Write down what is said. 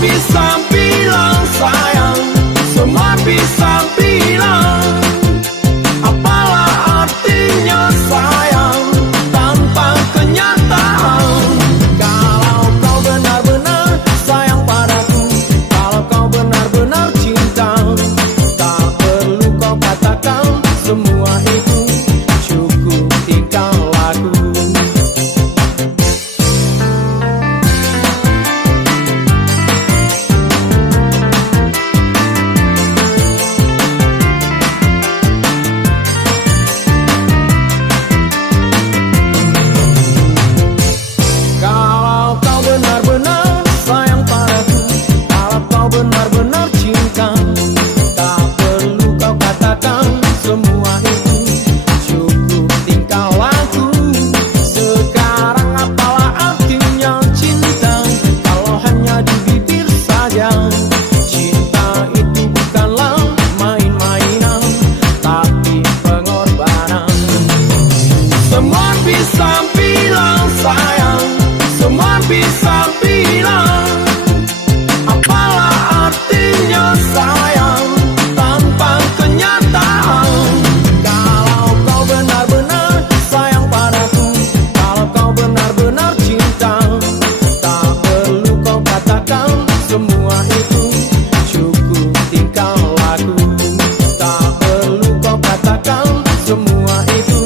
bisa bilang sayang, semua bisa bilang. Apalah artinya sayang tanpa kenyataan? Kalau kau benar-benar sayang padaku, kalau kau benar-benar cinta, tak perlu kau katakan semua itu, cukup tingkah laku. Kalau kau benar-benar sayang padaku, kalau kau benar-benar cinta, tak perlu kau katakan semua itu, cukup tingkah laku. Sekarang apalah artinya cinta kalau hanya di bibir saja? Cinta itu bukanlah main-mainan, tapi pengorbanan. Semua bisa bilang sayang, semua bisa bilang. Apalah artinya sayang tanpa kenyataan? Kalau kau benar-benar sayang padaku, kalau kau benar-benar cinta, tak perlu kau katakan semua itu, cukup tingkah laku. Tak perlu kau katakan semua itu,